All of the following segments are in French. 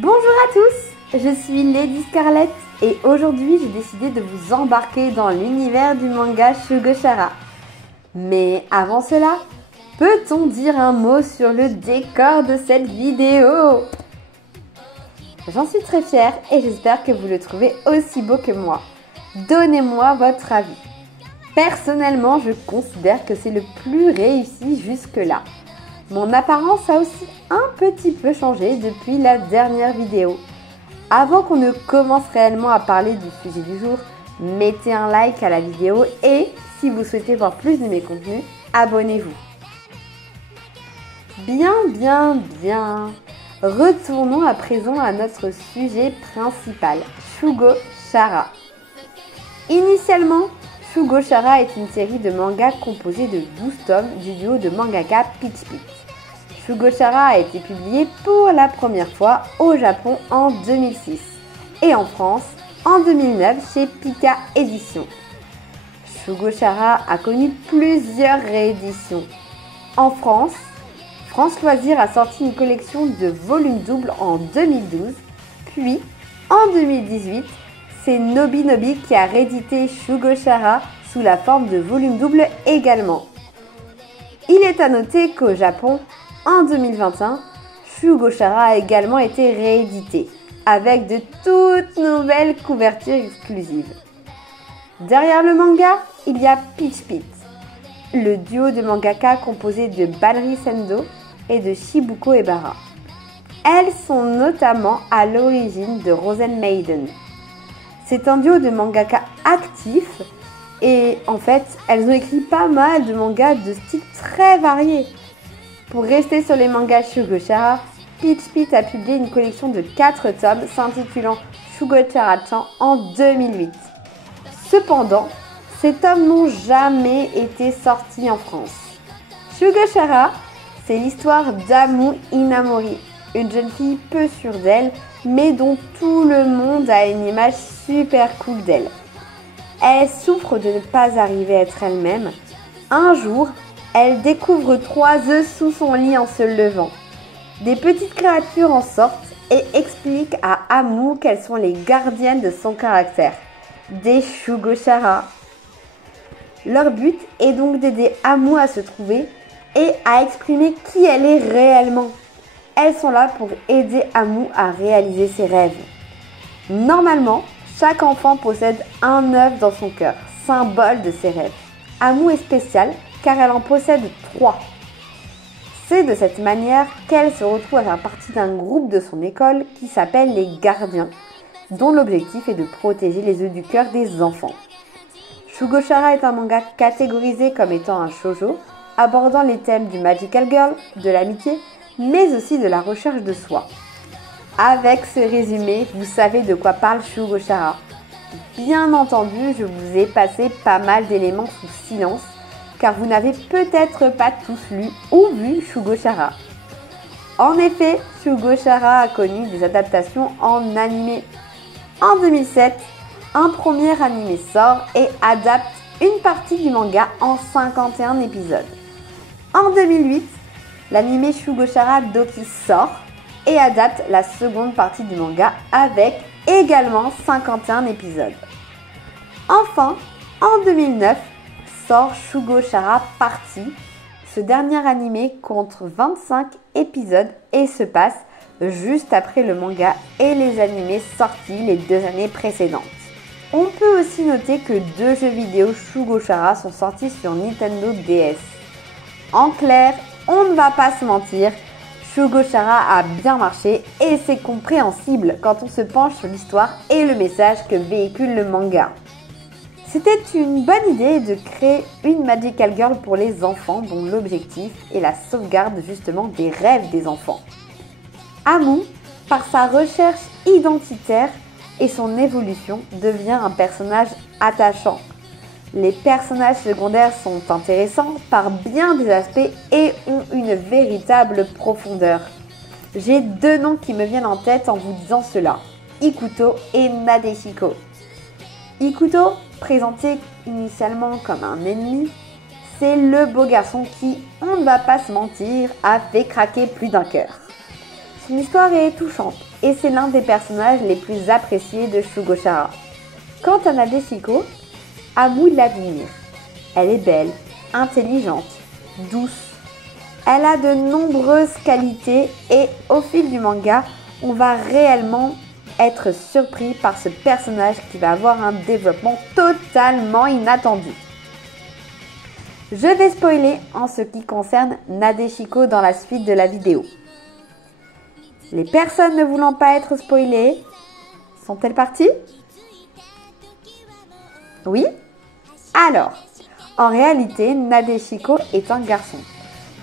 Bonjour à tous, je suis Lady Scarlett et aujourd'hui j'ai décidé de vous embarquer dans l'univers du manga Shugo Chara. Mais avant cela, peut-on dire un mot sur le décor de cette vidéo? J'en suis très fière et j'espère que vous le trouvez aussi beau que moi. Donnez-moi votre avis. Personnellement, je considère que c'est le plus réussi jusque-là. Mon apparence a aussi un petit peu changé depuis la dernière vidéo. Avant qu'on ne commence réellement à parler du sujet du jour, mettez un like à la vidéo et, si vous souhaitez voir plus de mes contenus, abonnez-vous. Bien. Retournons à présent à notre sujet principal, Shugo Chara. Initialement, Shugo Chara est une série de mangas composée de 12 tomes du duo de mangaka Peach Pit. Shugo Chara a été publié pour la première fois au Japon en 2006 et en France en 2009 chez Pika Éditions. Shugo Chara a connu plusieurs rééditions. En France, France Loisirs a sorti une collection de volumes doubles en 2012, puis en 2018, c'est Nobinobi qui a réédité Shugo Chara sous la forme de volume double également. Il est à noter qu'au Japon, en 2021, Shugo Chara a également été réédité, avec de toutes nouvelles couvertures exclusives. Derrière le manga, il y a Peach Pit, le duo de mangaka composé de Balri Sendo et de Shibuko Ebara. Elles sont notamment à l'origine de Rosen Maiden. C'est un duo de mangaka actifs et en fait, elles ont écrit pas mal de mangas de styles très variés. Pour rester sur les mangas Shugo Chara, Peach Pit a publié une collection de 4 tomes s'intitulant Shugo Chara-chan en 2008. Cependant, ces tomes n'ont jamais été sortis en France. Shugo Chara, c'est l'histoire d'Amu Inamori, une jeune fille peu sûre d'elle, mais dont tout le monde a une image super cool d'elle. Elle souffre de ne pas arriver à être elle-même. Un jour, elle découvre 3 œufs sous son lit en se levant. Des petites créatures en sortent et expliquent à Amu qu'elles sont les gardiennes de son caractère, des Shugo Chara. Leur but est donc d'aider Amu à se trouver et à exprimer qui elle est réellement. Elles sont là pour aider Amu à réaliser ses rêves. Normalement, chaque enfant possède un œuf dans son cœur, symbole de ses rêves. Amu est spéciale car elle en possède 3. C'est de cette manière qu'elle se retrouve à faire partie d'un groupe de son école qui s'appelle les Gardiens, dont l'objectif est de protéger les œufs du cœur des enfants. Shugo Chara est un manga catégorisé comme étant un shoujo, abordant les thèmes du magical girl, de l'amitié, mais aussi de la recherche de soi. Avec ce résumé, vous savez de quoi parle Shugo Chara. Bien entendu, je vous ai passé pas mal d'éléments sous silence, car vous n'avez peut-être pas tous lu ou vu Shugo Chara. En effet, Shugo Chara a connu des adaptations en animé. En 2007, un premier animé sort et adapte une partie du manga en 51 épisodes. En 2008, l'animé Shugo Chara Doki sort et adapte la seconde partie du manga avec également 51 épisodes. Enfin, en 2009, sort Shugo Chara Partie. Ce dernier animé compte 25 épisodes et se passe juste après le manga et les animés sortis les 2 années précédentes. On peut aussi noter que 2 jeux vidéo Shugo Chara sont sortis sur Nintendo DS. En clair, on ne va pas se mentir, Shugo Chara a bien marché et c'est compréhensible quand on se penche sur l'histoire et le message que véhicule le manga. C'était une bonne idée de créer une Magical Girl pour les enfants dont l'objectif est la sauvegarde justement des rêves des enfants. Amu, par sa recherche identitaire et son évolution, devient un personnage attachant. Les personnages secondaires sont intéressants par bien des aspects et ont une véritable profondeur. J'ai 2 noms qui me viennent en tête en vous disant cela, Ikuto et Nadeshiko. Ikuto, présenté initialement comme un ennemi, c'est le beau garçon qui, on ne va pas se mentir, a fait craquer plus d'un cœur. Son histoire est touchante, et c'est l'un des personnages les plus appréciés de Shugo Chara. Quant à Nadeshiko, Amu l'admire. Elle est belle, intelligente, douce. Elle a de nombreuses qualités et au fil du manga, on va réellement être surpris par ce personnage qui va avoir un développement totalement inattendu. Je vais spoiler en ce qui concerne Nadeshiko dans la suite de la vidéo. Les personnes ne voulant pas être spoilées, sont-elles parties? Oui? Alors, en réalité, Nadeshiko est un garçon.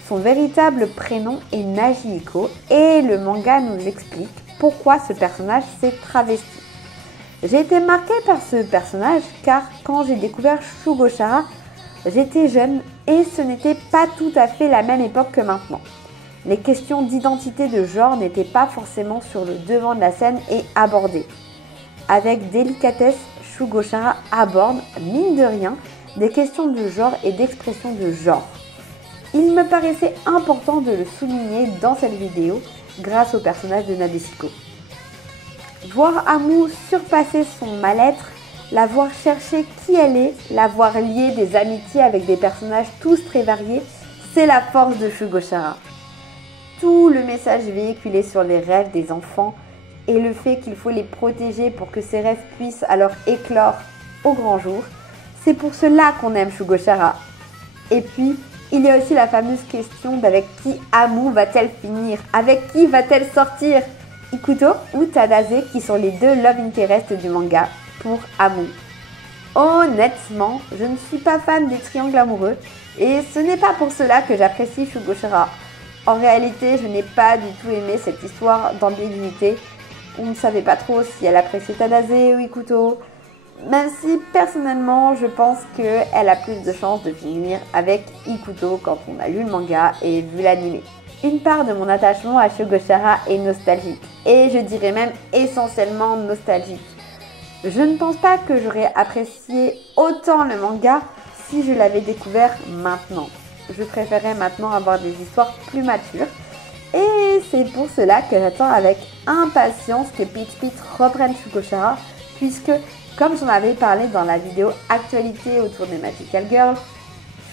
Son véritable prénom est Najihiko et le manga nous explique pourquoi ce personnage s'est travesti. J'ai été marquée par ce personnage car quand j'ai découvert Shugo Chara, j'étais jeune et ce n'était pas tout à fait la même époque que maintenant. Les questions d'identité de genre n'étaient pas forcément sur le devant de la scène et abordées. Avec délicatesse, Shugo Chara aborde, mine de rien, des questions de genre et d'expression de genre. Il me paraissait important de le souligner dans cette vidéo grâce au personnage de Nadeshiko. Voir Amu surpasser son mal-être, la voir chercher qui elle est, la voir lier des amitiés avec des personnages tous très variés, c'est la force de Shugo Chara. Tout le message véhiculé sur les rêves des enfants et le fait qu'il faut les protéger pour que ces rêves puissent alors éclore au grand jour, c'est pour cela qu'on aime Shugo Chara. Et puis, il y a aussi la fameuse question d'avec qui Amu va-t-elle finir? Avec qui va-t-elle sortir? Ikuto ou Tadase qui sont les deux love interest du manga pour Amu. Honnêtement, je ne suis pas fan des triangles amoureux et ce n'est pas pour cela que j'apprécie Shugo Chara. En réalité, je n'ai pas du tout aimé cette histoire d'ambiguïté. On ne savait pas trop si elle appréciait Tadase ou Ikuto. Même si personnellement je pense qu'elle a plus de chances de finir avec Ikuto quand on a lu le manga et vu l'anime. Une part de mon attachement à Shugo Chara est nostalgique et je dirais même essentiellement nostalgique. Je ne pense pas que j'aurais apprécié autant le manga si je l'avais découvert maintenant. Je préférais maintenant avoir des histoires plus matures et c'est pour cela que j'attends avec impatience que Peach Pit reprenne Shugo Chara puisque comme j'en avais parlé dans la vidéo actualité autour des Magical Girls,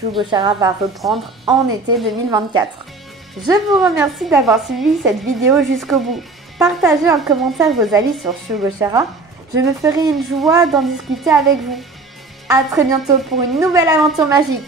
Shugo Chara va reprendre en été 2024. Je vous remercie d'avoir suivi cette vidéo jusqu'au bout. Partagez en commentaire vos avis sur Shugo Chara, je me ferai une joie d'en discuter avec vous. A très bientôt pour une nouvelle aventure magique.